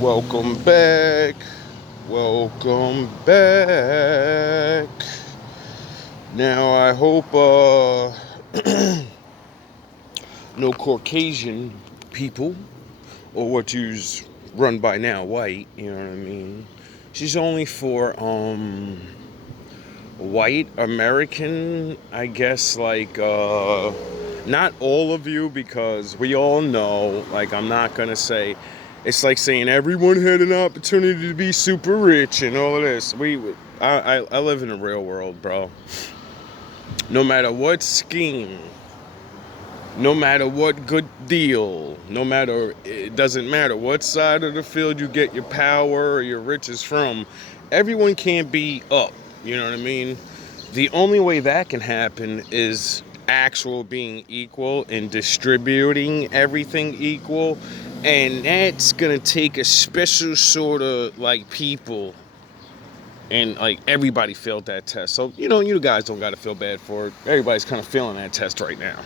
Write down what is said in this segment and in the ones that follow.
Welcome back. Welcome back. Now I hope no Caucasian people or what you's run by now white, you know what I mean? She's only for white American, I guess, like not all of you, because we all know, like, I'm not gonna say it's like saying everyone had an opportunity to be super rich and all of this. I live in the real world, bro. No matter what scheme, no matter what good deal, no matter, it doesn't matter what side of the field you get your power or your riches from, everyone can't be up. You know what I mean? The only way that can happen is actual being equal and distributing everything equal. And that's gonna take a special sort of like people, and like everybody failed that test. So you guys don't gotta feel bad for it. Everybody's kind of failing that test right now.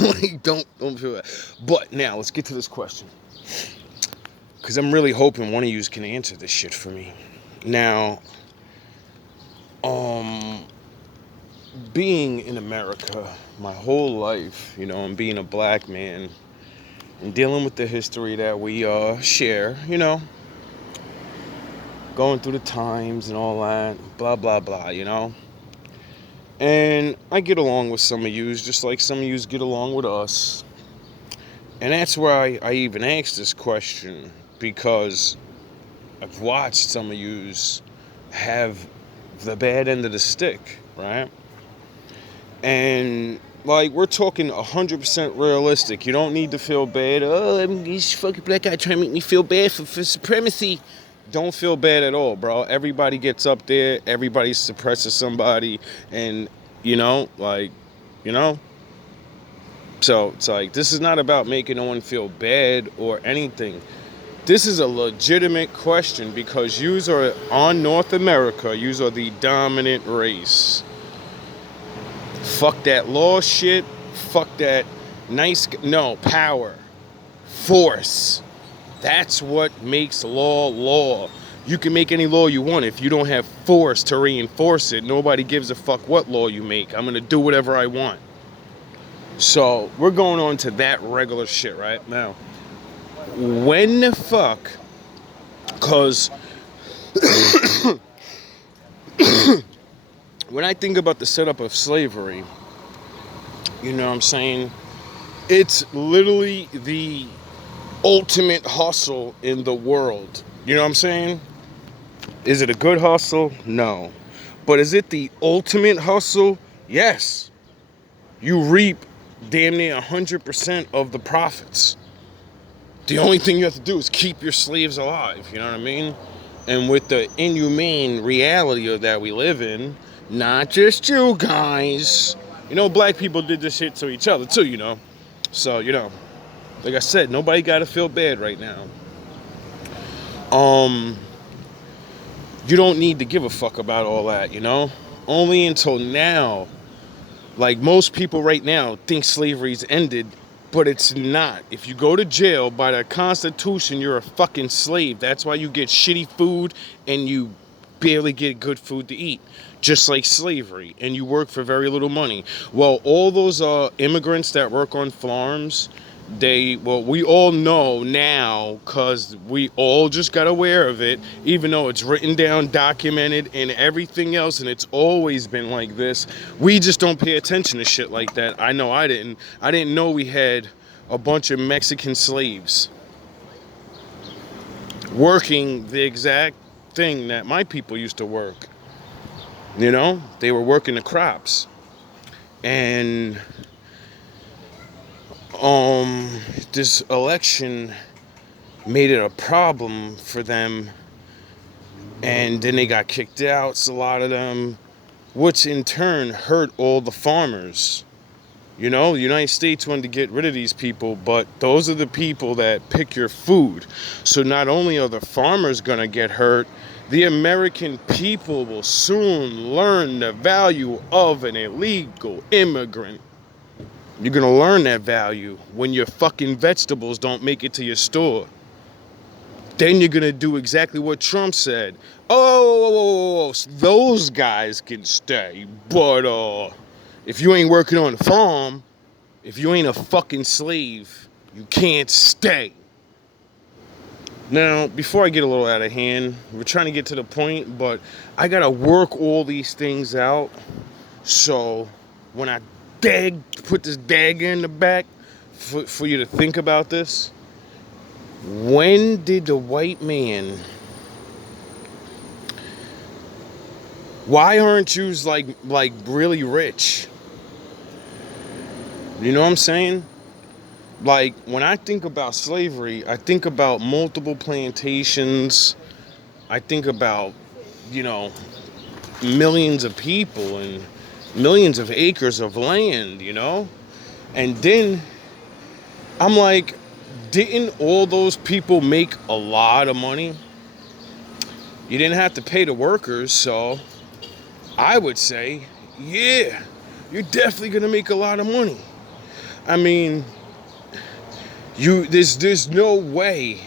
Like, don't feel that. But now let's get to this question, because I'm really hoping one of you can answer this shit for me. Now, being in America my whole life, and being a black man and dealing with the history that we share, going through the times and all that, blah blah blah. And I get along with some of yous just like some of yous get along with us. And that's why I even asked this question, because I've watched some of yous have the bad end of the stick, right? And like, we're talking 100% realistic. You don't need to feel bad. Oh, this fucking black guy trying to make me feel bad for supremacy. Don't feel bad at all, bro. Everybody gets up there. Everybody suppresses somebody. And, like, you know. So it's like, this is not about making no one feel bad or anything. This is a legitimate question, because yous are on North America. Yous are the dominant race. Fuck that law shit. Fuck that power. Force. That's what makes law. You can make any law you want. If you don't have force to reinforce it, nobody gives a fuck what law you make. I'm gonna do whatever I want. So we're going on to that regular shit right now. When the fuck, cause when I think about the setup of slavery, you know what I'm saying? It's literally the ultimate hustle in the world. You know what I'm saying? Is it a good hustle? No. But is it the ultimate hustle? Yes. You reap damn near 100% of the profits. The only thing you have to do is keep your slaves alive. You know what I mean? And with the inhumane reality of that we live in, not just you guys, black people did this shit to each other too, So, like I said, nobody got to feel bad right now. You don't need to give a fuck about all that, Only until now. Like, most people right now think slavery's ended, but it's not. If you go to jail, by the Constitution, you're a fucking slave. That's why you get shitty food and you barely get good food to eat. Just like slavery. And you work for very little money. Well, all those immigrants that work on farms, we all know now, because we all just got aware of it, even though it's written down, documented, and everything else, and it's always been like this. We just don't pay attention to shit like that. I know I didn't. I didn't know we had a bunch of Mexican slaves working the exact thing that my people used to work. They were working the crops. And this election made it a problem for them, and then they got kicked out, so a lot of them, which in turn hurt all the farmers. The United States wanted to get rid of these people, but those are the people that pick your food. So not only are the farmers gonna get hurt, the American people will soon learn the value of an illegal immigrant. You're gonna learn that value when your fucking vegetables don't make it to your store. then you're going to do exactly what Trump said. Oh, those guys can stay. But if you ain't working on the farm, if you ain't a fucking slave, you can't stay. Now, before I get a little out of hand, we're trying to get to the point, but I got to work all these things out. So when I put this dagger in the back for you to think about this, when did the white man, why aren't you like really rich? You know what I'm saying? Like, when I think about slavery, I think about multiple plantations. I think about, millions of people and millions of acres of land, And then I'm like, didn't all those people make a lot of money? You didn't have to pay the workers, so I would say, yeah, you're definitely gonna make a lot of money. I mean, there's no way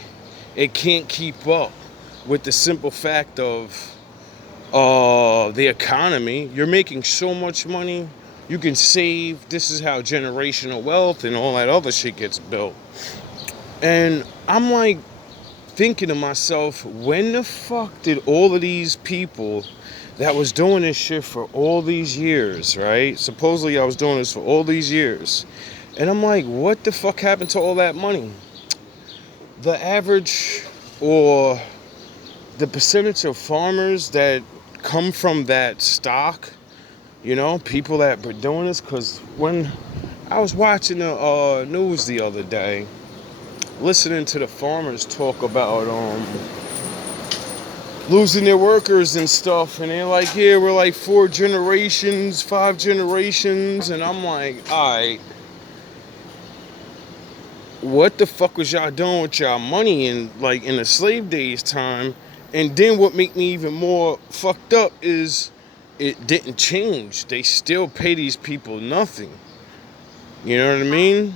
it can't keep up with the simple fact of the economy. You're making so much money, you can save. This is how generational wealth and all that other shit gets built. And I'm like thinking to myself, when the fuck did all of these people that was doing this shit for all these years, right? Supposedly I was doing this for all these years. And I'm like, what the fuck happened to all that money? The average or the percentage of farmers that come from that stock, people that were doing this, because when I was watching the news the other day, listening to the farmers talk about losing their workers and stuff, and they're like, yeah, we're like 4 generations, 5 generations, and I'm like, alright, what the fuck was y'all doing with y'all money in the slave days time? And then what made me even more fucked up is it didn't change. They still pay these people nothing. You know what I mean?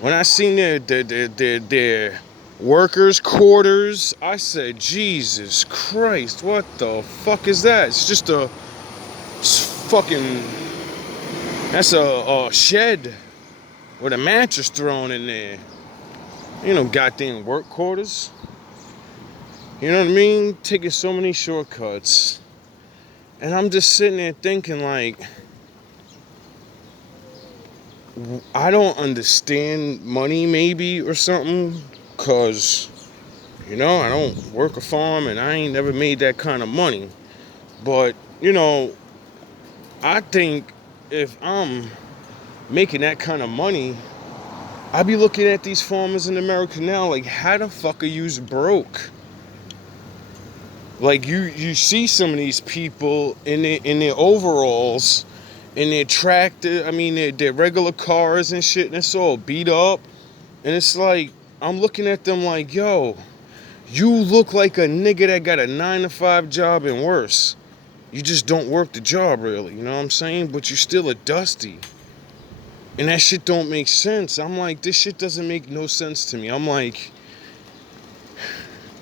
When I seen their workers' quarters, I said, Jesus Christ, what the fuck is that? It's just that's a shed with a mattress thrown in there. Goddamn work quarters. You know what I mean? Taking so many shortcuts. And I'm just sitting there thinking, like, I don't understand money maybe or something, because, I don't work a farm and I ain't never made that kind of money. But, I think if I'm making that kind of money, I be looking at these farmers in America now like, how the fuck are you broke? Like, you see some of these people in their overalls, in their tractor, their regular cars and shit, and it's all beat up. And it's like, I'm looking at them like, yo, you look like a nigga that got a 9-to-5 job and worse. You just don't work the job really, you know what I'm saying? But you still a dusty. And that shit don't make sense. I'm like, this shit doesn't make no sense to me. I'm like,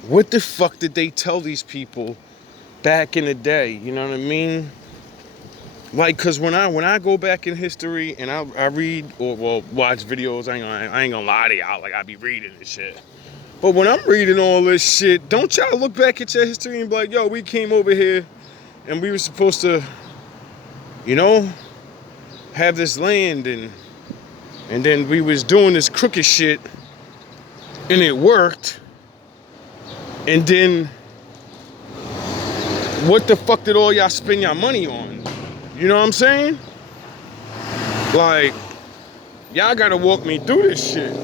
what the fuck did they tell these people back in the day? You know what I mean? Like, cause when I go back in history and I read or watch videos, I ain't gonna lie to y'all, like I be reading this shit. But when I'm reading all this shit, don't y'all look back at your history and be like, yo, we came over here and we were supposed to, have this land and then we was doing this crooked shit and it worked. And then what the fuck did all y'all spend your money on? You know what I'm saying? Like, y'all gotta walk me through this shit.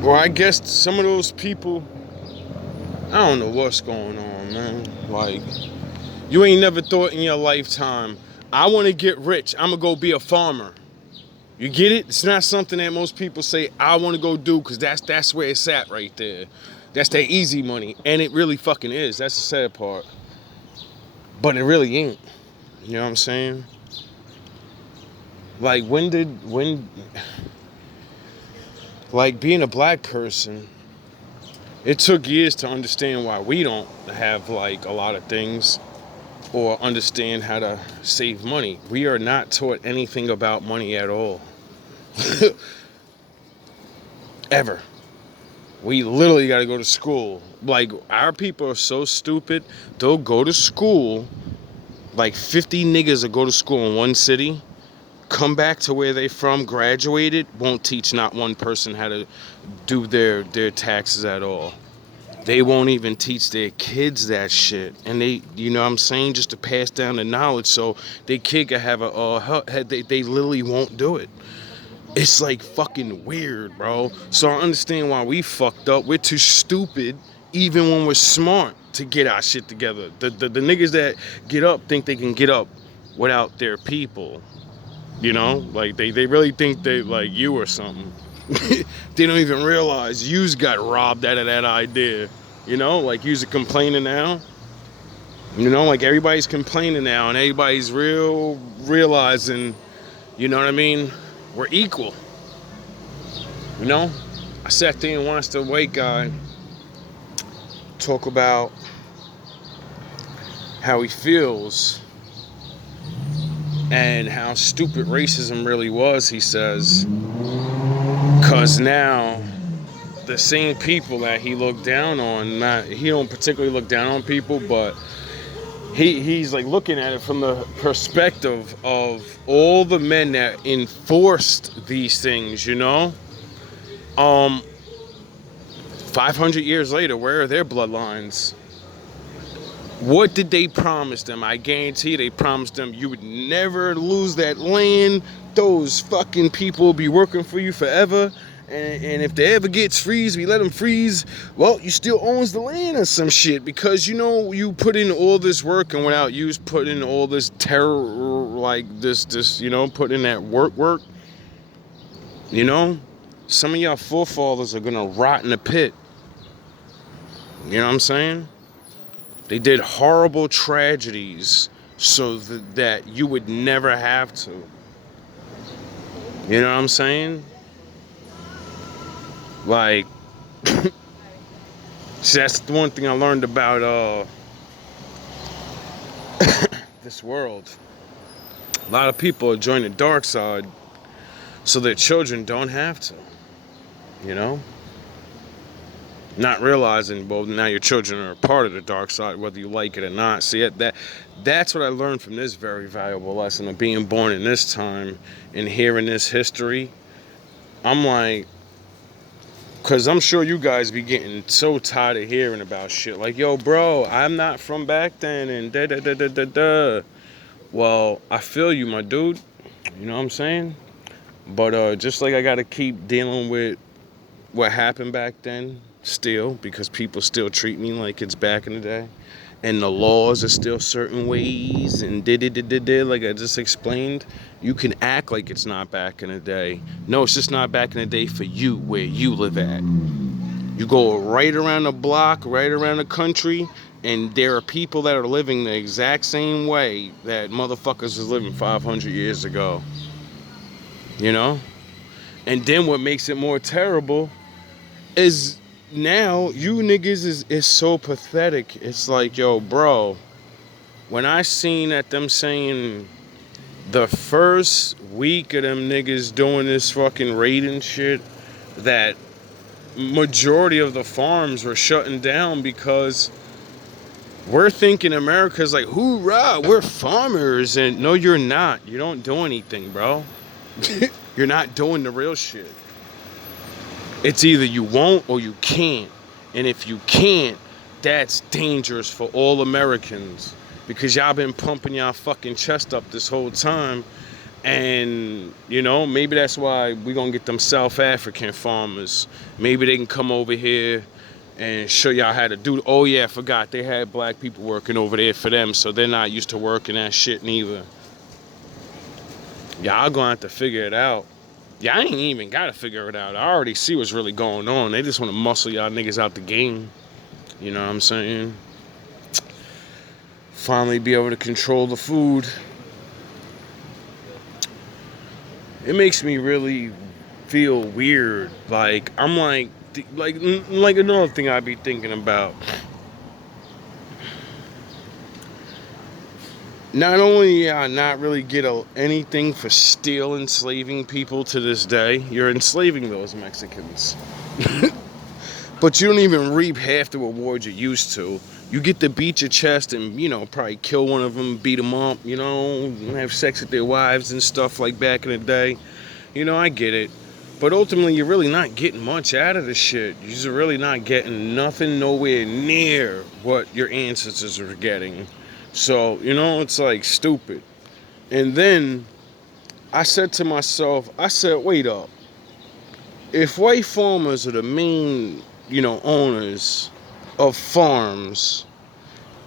Well, I guess some of those people, I don't know what's going on, man. Like, you ain't never thought in your lifetime, I want to get rich, I'm gonna go be a farmer. You get it? It's not something that most people say, I want to go do, because that's where it's at right there. That's that easy money. And it really fucking is. That's the sad part. But it really ain't. You know what I'm saying? Like, like, being a black person, it took years to understand why we don't have, like, a lot of things or understand how to save money. We are not taught anything about money at all. Ever. We literally got to go to school. Like, our people are so stupid, they'll go to school, like 50 niggas will go to school in one city, come back to where they from, graduated, won't teach not one person how to do their taxes at all. They won't even teach their kids that shit. And they, you know what I'm saying, just to pass down the knowledge so their kid can have they literally won't do it. It's like fucking weird, bro. So I understand why we fucked up. We're too stupid, even when we're smart, to get our shit together. The niggas that get up think they can get up without their people. You know? Like, they really think they like you or something. They don't even realize yous got robbed out of that idea. You know? Like, yous are complaining now. You know? Like, everybody's complaining now, and everybody's realizing, you know what I mean? We're equal. You know? I sat there and watched the white guy talk about how he feels and how stupid racism really was, he says. Because now, the same people that he looked down on, he don't particularly look down on people, but he's like looking at it from the perspective of all the men that enforced these things, you know? 500 years later, where are their bloodlines? What did they promise them? I guarantee they promised them you would never lose that land. Those fucking people will be working for you forever. And if they ever gets freeze, we let them freeze. Well, you still owns the land or some shit, because you know you put in all this work, and without you putting in all this terror, like this, you know, putting in that work. You know, some of y'all forefathers are gonna rot in the pit. You know what I'm saying? They did horrible tragedies so that you would never have to. You know what I'm saying? Like, see, that's the one thing I learned about this world. A lot of people are joining the dark side so their children don't have to. You know? Not realizing, well, now your children are a part of the dark side, whether you like it or not. See, that's what I learned from this very valuable lesson of being born in this time and hearing this history. I'm like, because I'm sure you guys be getting so tired of hearing about shit like, yo, bro, I'm not from back then, and da-da-da-da-da-da. Well, I feel you, my dude. You know what I'm saying? But just like I got to keep dealing with what happened back then, still, because people still treat me like it's back in the day, and the laws are still certain ways, and like I just explained. You can act like it's not back in the day. No, it's just not back in the day for you, where you live at. You go right around the block, right around the country, and there are people that are living the exact same way that motherfuckers was living 500 years ago. You know? And then what makes it more terrible is now you niggas is so pathetic. It's like, yo, bro, when I seen that them saying the first week of them niggas doing this fucking raiding shit, that majority of the farms were shutting down because we're thinking America's like, hoorah, we're farmers. And no, you're not. You don't do anything, bro. You're not doing the real shit. It's either you won't or you can't. And if you can't, that's dangerous for all Americans, because y'all been pumping y'all fucking chest up this whole time. And, you know, maybe that's why we gonna get them South African farmers. Maybe they can come over here and show y'all how to do it. Oh yeah, I forgot they had black people working over there for them, so they're not used to working that shit neither. Y'all gonna have to figure it out. Y'all ain't even gotta figure it out. I already see what's really going on. They just wanna muscle y'all niggas out the game. You know what I'm saying? Finally be able to control the food. it makes me really feel weird. Like I'm like another thing I'd be thinking about. Not only not really get anything for still enslaving people to this day, you're enslaving those Mexicans. But you don't even reap half the rewards you used to. You get to beat your chest and, probably kill one of them, beat them up, have sex with their wives and stuff like back in the day. I get it. But ultimately, you're really not getting much out of the shit. You're really not getting nothing nowhere near what your ancestors are getting. So, it's like stupid. And then I said to myself, wait up. If white farmers are the main, owners of farms,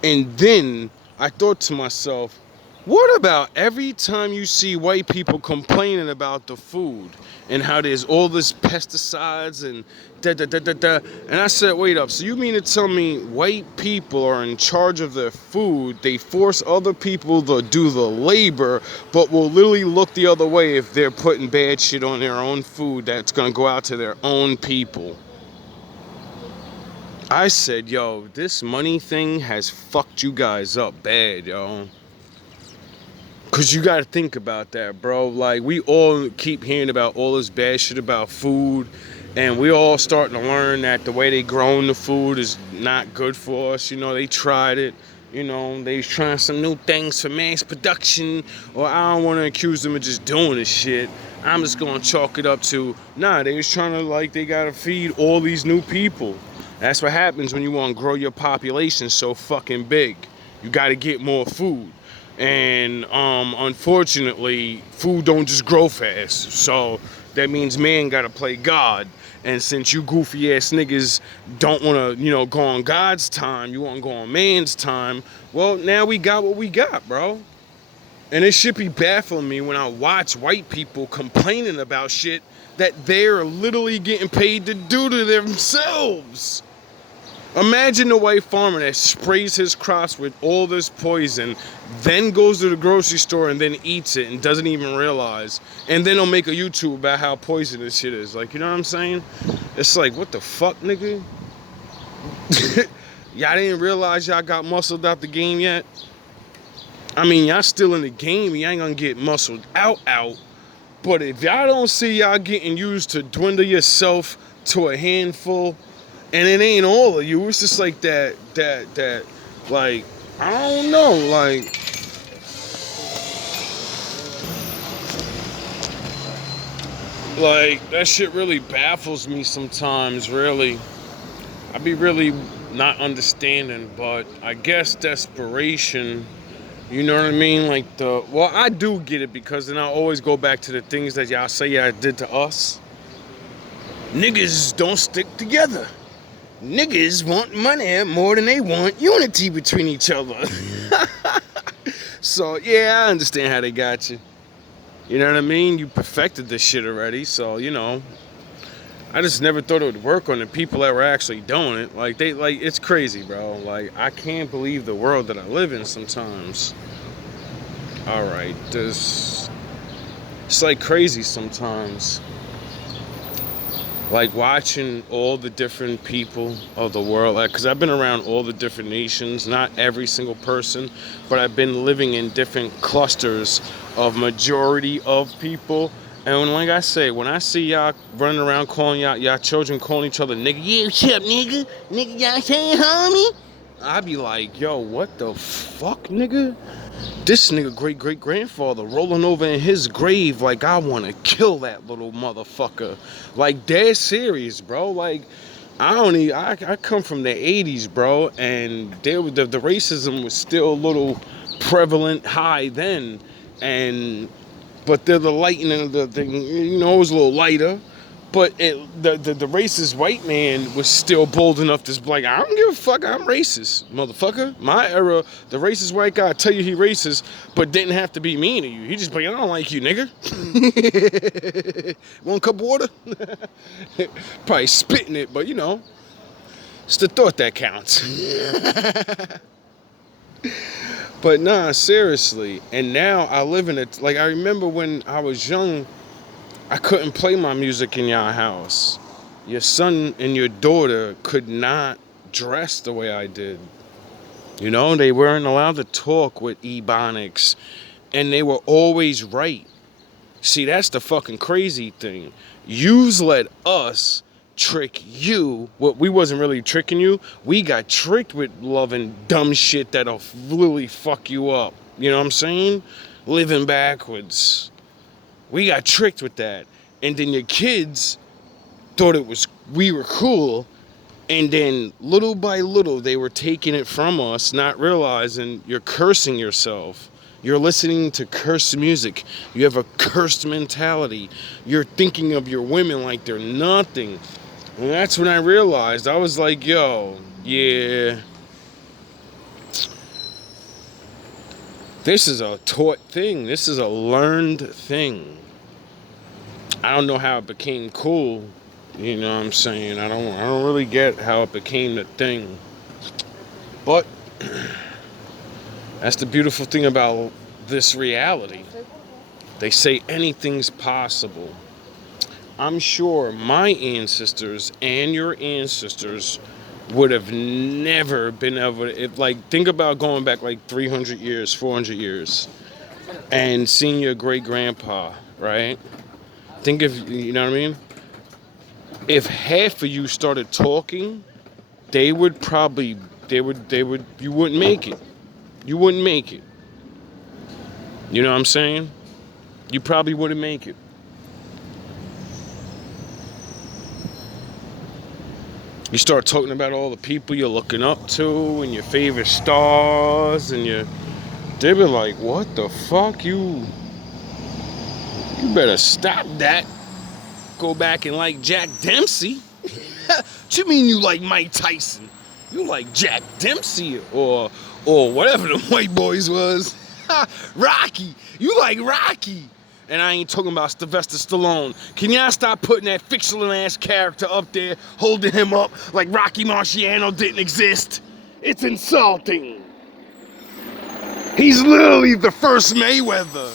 and then I thought to myself, what about every time you see white people complaining about the food and how there's all this pesticides and da da da da da? And I said, wait up, so you mean to tell me white people are in charge of their food, they force other people to do the labor, but will literally look the other way if they're putting bad shit on their own food that's gonna go out to their own people? I said, yo, this money thing has fucked you guys up bad, yo. Cause you gotta think about that, bro. Like, we all keep hearing about all this bad shit about food, and we all starting to learn that the way they growing the food is not good for us. They tried it. They was trying some new things for mass production, or I don't want to accuse them of just doing this shit. I'm just gonna chalk it up to, nah, they was trying to, they gotta feed all these new people. That's what happens when you want to grow your population so fucking big. You gotta get more food. And unfortunately, food don't just grow fast. So that means man gotta play God. And since you goofy ass niggas don't wanna, go on God's time, you wanna go on man's time, well, now we got what we got, bro. And it should be baffling me when I watch white people complaining about shit that they're literally getting paid to do to themselves. Imagine the white farmer that sprays his crops with all this poison, then goes to the grocery store and then eats it and doesn't even realize. And then he'll make a YouTube about how poisonous shit is. Like, you know what I'm saying? It's like, what the fuck, nigga? Y'all didn't realize y'all got muscled out the game yet? I mean, y'all still in the game. You ain't gonna get muscled out. But if y'all don't see y'all getting used to dwindle yourself to a handful, and it ain't all of you, it's just like that, like, I don't know, like, that shit really baffles me sometimes, really. I be really not understanding, but I guess desperation, you know what I mean? Well, I do get it, because then I always go back to the things that y'all say y'all did to us. Niggas don't stick together. Niggas want money more than they want unity between each other. So, yeah, I understand how they got you. You know what I mean? You perfected this shit already, so, I just never thought it would work on the people that were actually doing it. It's crazy, bro. I can't believe the world that I live in sometimes. Alright, it's crazy sometimes. Watching all the different people of the world, because I've been around all the different nations, not every single person, but I've been living in different clusters of majority of people. And like I say, when I see y'all running around calling y'all children calling each other nigga, yeah, what's up, nigga? Nigga, y'all saying homie? I be like, yo, what the fuck, nigga? This nigga great-great-grandfather rolling over in his grave like I want to kill that little motherfucker. Dead serious, bro. I come from the 80s, bro, and the racism was still a little prevalent high then, but they're the lighting of the thing, it was a little lighter. But the racist white man was still bold enough to be like, I don't give a fuck, I'm racist, motherfucker. My era, the racist white guy tell you he racist, but didn't have to be mean to you. He just be like, I don't like you, nigga. Want a cup of water? Probably spitting it, but it's the thought that counts. But nah, seriously. And now I live in it. I remember when I was young, I couldn't play my music in your house. Your son and your daughter could not dress the way I did. You know, they weren't allowed to talk with ebonics, and they were always right. See, that's the fucking crazy thing. Yous let us trick you. What we wasn't really tricking you. We got tricked with loving dumb shit that'll literally fuck you up. You know what I'm saying? Living backwards. We got tricked with that. And then your kids thought we were cool. And then little by little, they were taking it from us, not realizing you're cursing yourself. You're listening to cursed music. You have a cursed mentality. You're thinking of your women like they're nothing. And that's when I realized, I was like, yo, yeah, this is a taught thing. This is a learned thing. I don't know how it became cool. You know what I'm saying? I don't really get how it became the thing. But that's the beautiful thing about this reality. They say anything's possible. I'm sure my ancestors and your ancestors would have never been able to, think about going back like 300 years, 400 years, and seeing your great grandpa, right? Think of, you know what I mean? If half of you started talking, you wouldn't make it. You wouldn't make it. You know what I'm saying? You probably wouldn't make it. You start talking about all the people you're looking up to and your favorite stars, and they be like, what the fuck? You better stop that. Go back and like Jack Dempsey. What you mean you like Mike Tyson? You like Jack Dempsey or whatever the white boys was. Rocky. You like Rocky. And I ain't talking about Sylvester Stallone. Can y'all stop putting that fictional ass character up there, holding him up like Rocky Marciano didn't exist? It's insulting. He's literally the first Mayweather.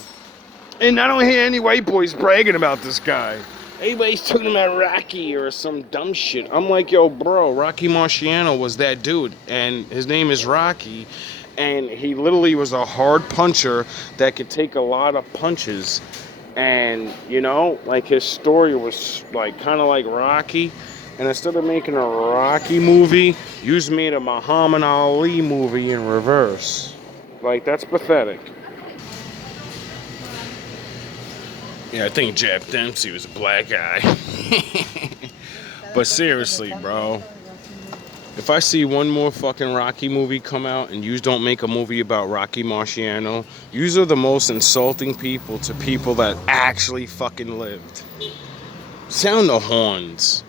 And I don't hear any white boys bragging about this guy. Everybody's talking about Rocky or some dumb shit. I'm like, yo, bro, Rocky Marciano was that dude. And his name is Rocky. And he literally was a hard puncher that could take a lot of punches. And, you know, like his story was like kind of like Rocky. And instead of making a Rocky movie, you just made a Muhammad Ali movie in reverse. Like, that's pathetic. Yeah, I think Jack Dempsey was a black guy. But seriously, bro. If I see one more fucking Rocky movie come out and you don't make a movie about Rocky Marciano, yous are the most insulting people to people that actually fucking lived. Sound the horns.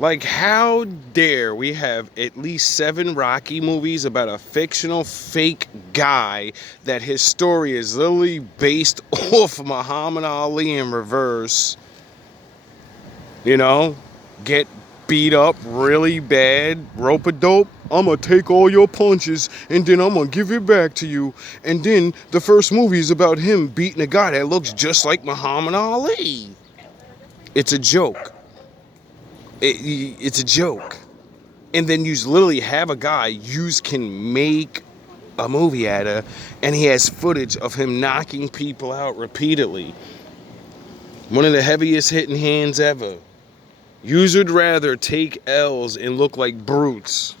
Like, how dare we have at least 7 Rocky movies about a fictional fake guy that his story is literally based off Muhammad Ali in reverse. You know, get beat up really bad, rope-a-dope. I'm gonna take all your punches and then I'm gonna give it back to you. And then the first movie is about him beating a guy that looks just like Muhammad Ali. It's a joke. It's a joke. And then you literally have a guy you can make a movie out of, and he has footage of him knocking people out repeatedly. One of the heaviest hitting hands ever. Yous would rather take L's and look like brutes.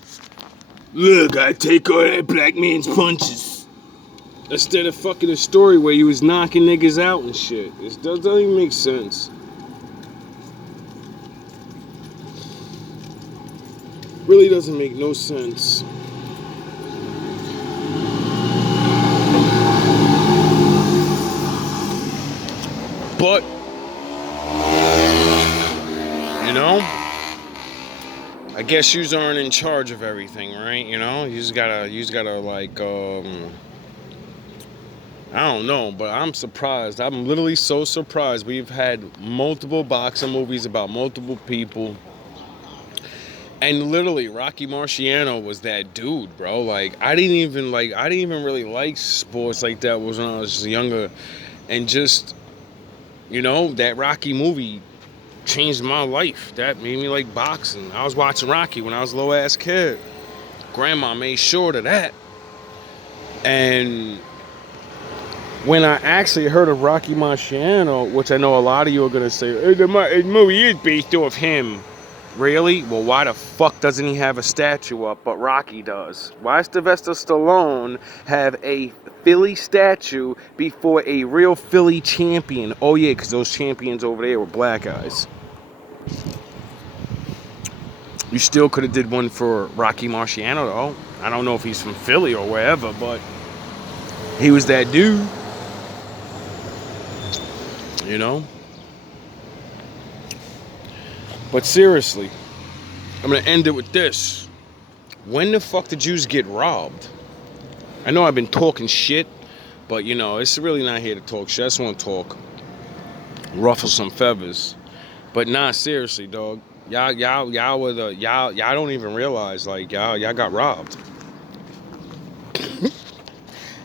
Look, I take all that black man's punches. Instead of fucking a story where he was knocking niggas out and shit. This doesn't even make sense. Really doesn't make no sense. But, you know, I guess yous aren't in charge of everything, right? You know, yous gotta like, I don't know, but I'm surprised. I'm literally so surprised. We've had multiple boxing movies about multiple people. And literally, Rocky Marciano was that dude, bro. Like, I didn't even really like sports like that when I was younger. And just, You know, that Rocky movie changed my life. That made me like boxing. I was watching Rocky when I was a little ass kid. Grandma made sure of that. And when I actually heard of Rocky Marciano, which I know a lot of you are going to say, hey, the movie is based off him. Really? Well, why the fuck doesn't he have a statue up, but Rocky does? Why does Sylvester Stallone have a Philly statue before a real Philly champion? Oh yeah, because those champions over there were black guys. You still could have did one for Rocky Marciano, though. I don't know if he's from Philly or wherever, but he was that dude. You know? But seriously, I'm going to end it with this. When the fuck did Jews get robbed? I know I've been talking shit, but you know, it's really not here to talk shit. I just want to talk. Ruffle some feathers. But nah, seriously, dog. Y'all don't even realize, like, y'all got robbed.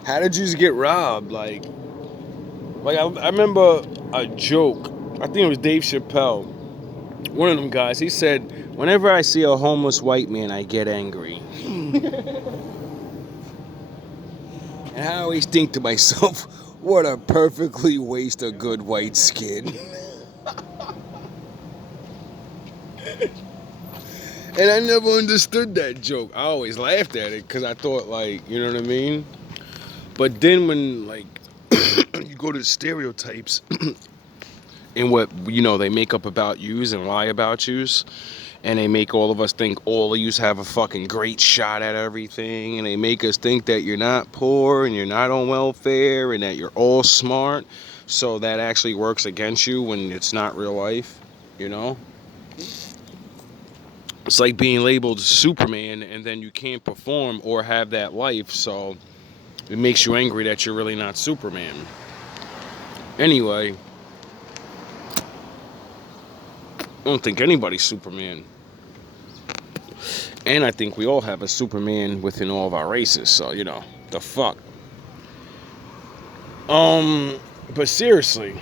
How did you get robbed? Like I remember a joke. I think it was Dave Chappelle. One of them guys, he said, whenever I see a homeless white man, I get angry. And I always think to myself, what a perfectly waste of good white skin. And I never understood that joke. I always laughed at it because I thought, like, you know what I mean? But then when, like, you go to the stereotypes and what, you know, they make up about yous and lie about yous, and they make all of us think all of yous have a fucking great shot at everything, and they make us think that you're not poor and you're not on welfare and that you're all smart, so that actually works against you when it's not real life, you know? It's like being labeled Superman and then you can't perform or have that life, so it makes you angry that you're really not Superman. Anyway, I don't think anybody's Superman. And I think we all have a Superman within all of our races, so, you know, the fuck. But seriously,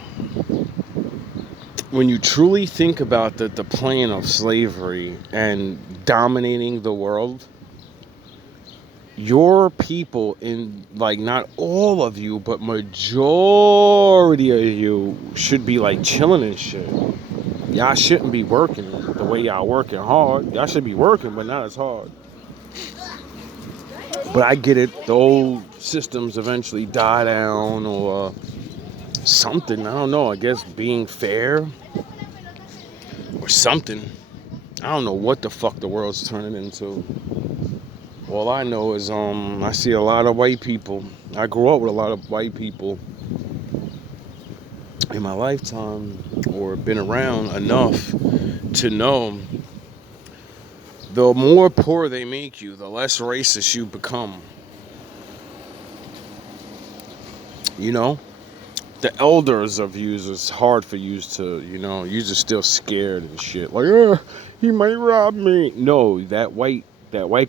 when you truly think about the plan of slavery and dominating the world, your people in, like, not all of you, but majority of you should be, like, chilling and shit. Y'all shouldn't be working the way y'all working hard. Y'all should be working, but not as hard. But I get it. The old systems eventually die down or something. I don't know. I guess being fair or something. I don't know what the fuck the world's turning into. All I know is I see a lot of white people. I grew up with a lot of white people in my lifetime, or been around enough to know the more poor they make you, the less racist you become. You know? The elders of yous is hard for yous to, you know, yous are still scared and shit. Like, he might rob me. No, that white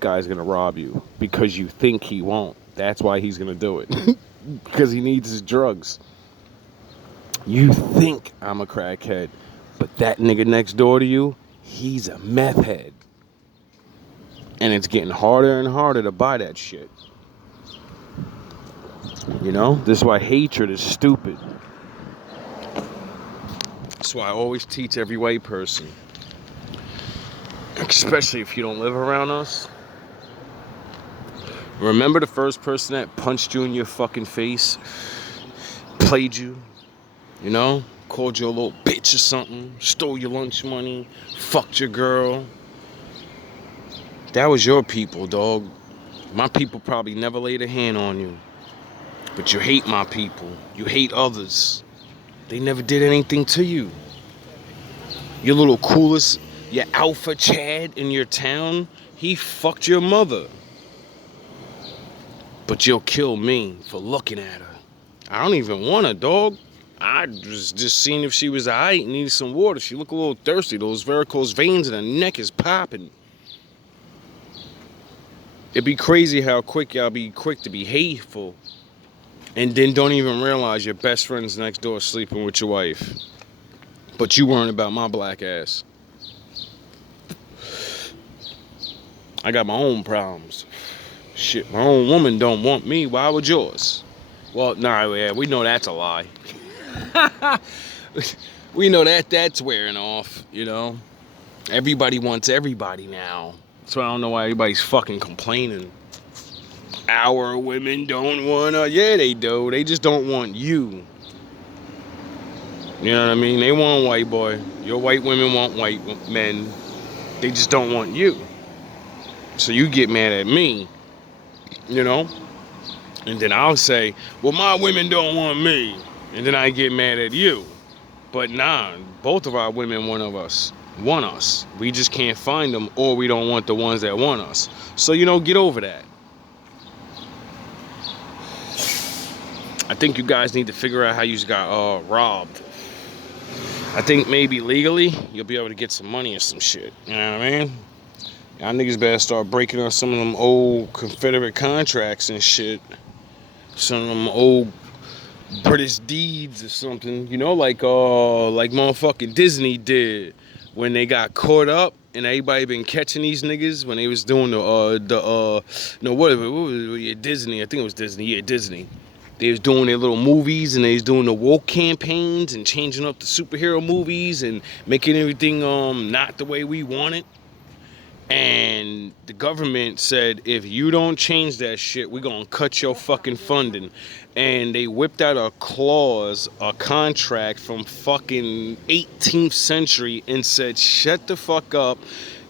guy's gonna rob you because you think he won't. That's why he's gonna do it. Because he needs his drugs. You think I'm a crackhead, but that nigga next door to you, he's a meth head. And it's getting harder and harder to buy that shit. You know? This is why hatred is stupid. That's why I always teach every white person, especially if you don't live around us. Remember the first person that punched you in your fucking face? Played you? You know? Called you a little bitch or something? Stole your lunch money? Fucked your girl? That was your people, dog. My people probably never laid a hand on you. But you hate my people. You hate others. They never did anything to you. Your little coolest, your alpha Chad in your town, he fucked your mother. But you'll kill me for looking at her. I don't even want her, dog. I was just seeing if she was alright and needed some water. She looked a little thirsty. Those varicose veins in her neck is popping. It'd be crazy how quick y'all be quick to be hateful And then don't even realize your best friend's next door sleeping with your wife. But you worrying about my black ass. I got my own problems. Shit, my own woman don't want me. Why would yours? Well, nah, yeah, we know that's a lie. We know that that's wearing off, you know? Everybody wants everybody now. So I don't know why everybody's fucking complaining. Our women don't wanna. Yeah, they do. They just don't want you. You know what I mean? They want a white boy. Your white women want white men. They just don't want you. So you get mad at me, you know? And then I'll say, well, my women don't want me. And then I get mad at you. But nah, both of our women want us. We just can't find them, or we don't want the ones that want us. So, you know, get over that. I think you guys need to figure out how you got robbed. I think maybe legally you'll be able to get some money or some shit. You know what I mean? Y'all niggas better start breaking up some of them old Confederate contracts and shit. Some of them old British deeds or something. You know, like motherfucking Disney did when they got caught up and everybody been catching these niggas when they was doing Disney. I think it was Disney. Yeah, Disney. They was doing their little movies and they was doing the woke campaigns and changing up the superhero movies and making everything not the way we want it. And the government said, if you don't change that shit, we're gonna cut your fucking funding. And they whipped out a clause, a contract from fucking 18th century and said, shut the fuck up.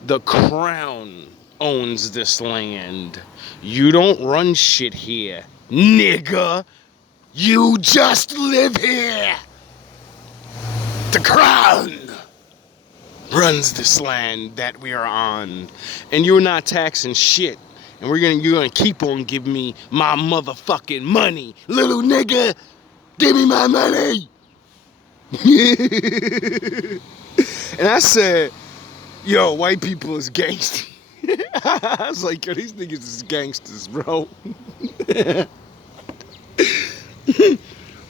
The crown owns this land. You don't run shit here, nigga. You just live here. The crown runs this land that we are on, and you're not taxing shit. And you're gonna keep on giving me my motherfucking money, little nigga. Give me my money. And I said, yo, white people is gangsters. I was like, yo, these niggas is gangsters, bro.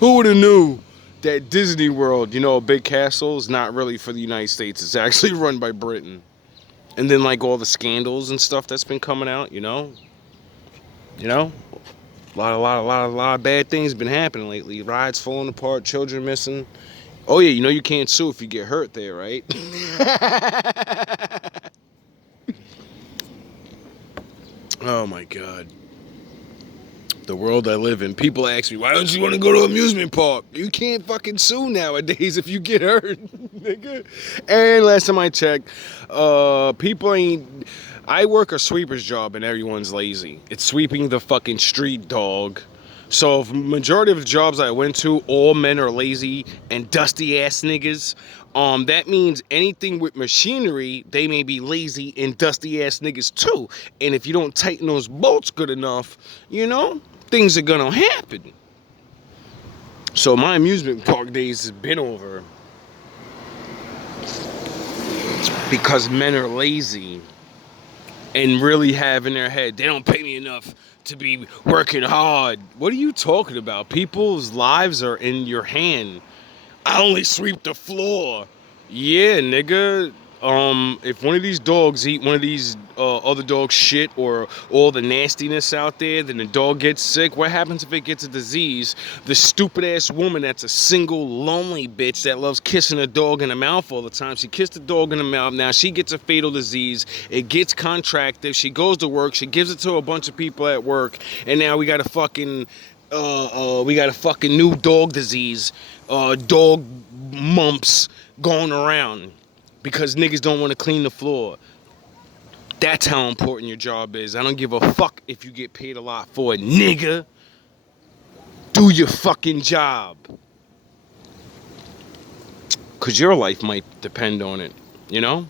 Who would have knew that Disney World, you know, a big castle, is not really for the United States. It's actually run by Britain. And then like all the scandals and stuff that's been coming out, you know, a lot of bad things been happening lately. Rides falling apart, children missing. Oh yeah, you know you can't sue if you get hurt there, right? Oh my God. The world I live in. People ask me, why don't you want to go to an amusement park? You can't fucking sue nowadays if you get hurt, nigga. And last time I checked, people ain't... I work a sweeper's job and everyone's lazy. It's sweeping the fucking street, dog. So if majority of the jobs I went to, all men are lazy and dusty ass niggas. That means anything with machinery, they may be lazy and dusty ass niggas too. And if you don't tighten those bolts good enough, you know, things are gonna happen. So my amusement park days has been over because men are lazy and really have in their head, they don't pay me enough to be working hard. What are you talking about? People's lives are in your hand. I only sweep the floor. Yeah, nigga. If one of these dogs eat one of these other dogs' shit or all the nastiness out there, then the dog gets sick. What happens if it gets a disease? The stupid ass woman that's a single lonely bitch that loves kissing a dog in the mouth all the time. She kissed the dog in the mouth. Now she gets a fatal disease. It gets contracted. She goes to work. She gives it to a bunch of people at work, and now we got a fucking new dog disease, dog mumps going around because niggas don't want to clean the floor. That's how important your job is. I don't give a fuck if you get paid a lot for it, nigga. Do your fucking job. Because your life might depend on it, you know?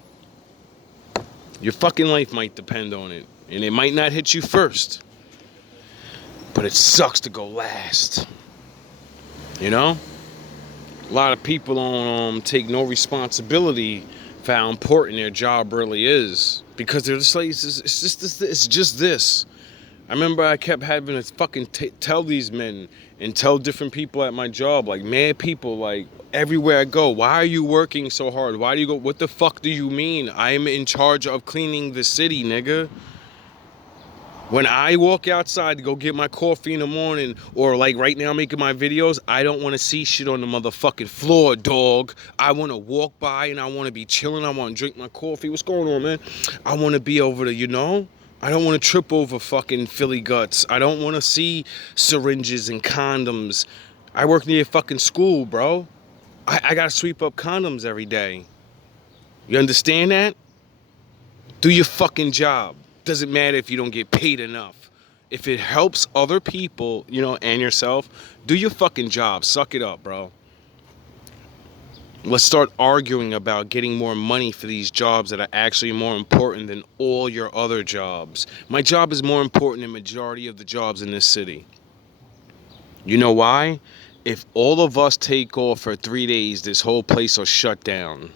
Your fucking life might depend on it. And it might not hit you first. But it sucks to go last. You know? A lot of people don't take no responsibility for how important their job really is. Because they're just like, it's just this. I remember I kept having to fucking tell these men and tell different people at my job, like mad people, like everywhere I go, why are you working so hard? Why do you go? What the fuck do you mean? I'm in charge of cleaning the city, nigga. When I walk outside to go get my coffee in the morning, or like right now making my videos, I don't want to see shit on the motherfucking floor, dog. I want to walk by and I want to be chilling. I want to drink my coffee. What's going on, man? I want to be over there, you know? I don't want to trip over fucking Philly guts. I don't want to see syringes and condoms. I work near a fucking school, bro. I got to sweep up condoms every day. You understand that? Do your fucking job. Doesn't matter if you don't get paid enough. If it helps other people, you know, and yourself, do your fucking job. Suck it up, bro. Let's start arguing about getting more money for these jobs that are actually more important than all your other jobs. My job is more important than majority of the jobs in this city. You know why? If all of us take off for 3 days, this whole place will shut down.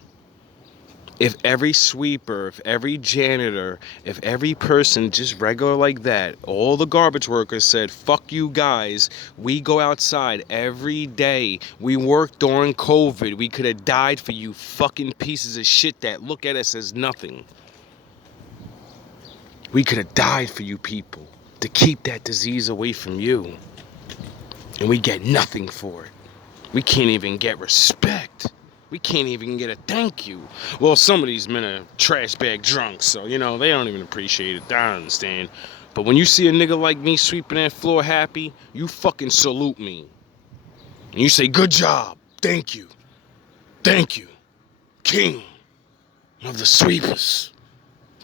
If every sweeper, if every janitor, if every person just regular like that, all the garbage workers said, fuck you guys, we go outside every day. We work during COVID. We could have died for you fucking pieces of shit that look at us as nothing. We could have died for you people to keep that disease away from you. And we get nothing for it. We can't even get respect. We can't even get a thank you. Well, some of these men are trash bag drunks, so, you know, they don't even appreciate it. I understand. But when you see a nigga like me sweeping that floor happy, you fucking salute me. And you say, good job. Thank you. Thank you. King of the sweepers.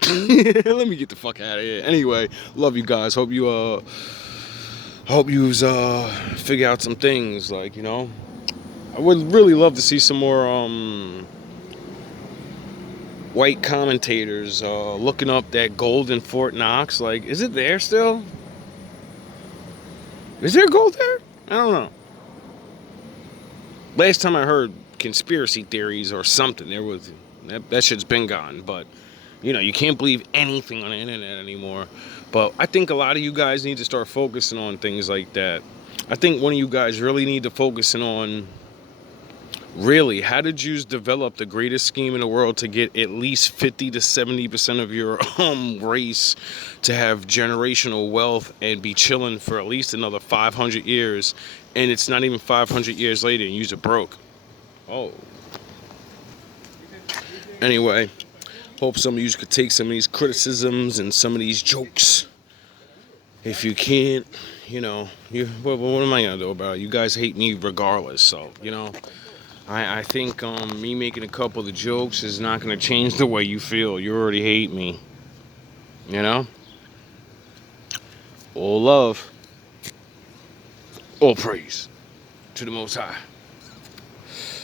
Let me get the fuck out of here. Anyway, love you guys. Hope you figure out some things, like, you know. I would really love to see some more white commentators looking up that gold in Fort Knox. Like, is it there still? Is there gold there? I don't know. Last time I heard conspiracy theories or something, there was that shit's been gone. But you know, you can't believe anything on the internet anymore. But I think a lot of you guys need to start focusing on things like that. I think one of you guys really need to focus on, really, how did Jews develop the greatest scheme in the world to get at least 50 to 70% of your race to have generational wealth and be chilling for at least another 500 years, and it's not even 500 years later and you're broke? Oh. Anyway, hope some of you could take some of these criticisms and some of these jokes. If you can't, you know, what am I gonna do about it? You guys hate me regardless, so, you know. I think me making a couple of the jokes is not going to change the way you feel. You already hate me. You know? All love. All praise to the Most High.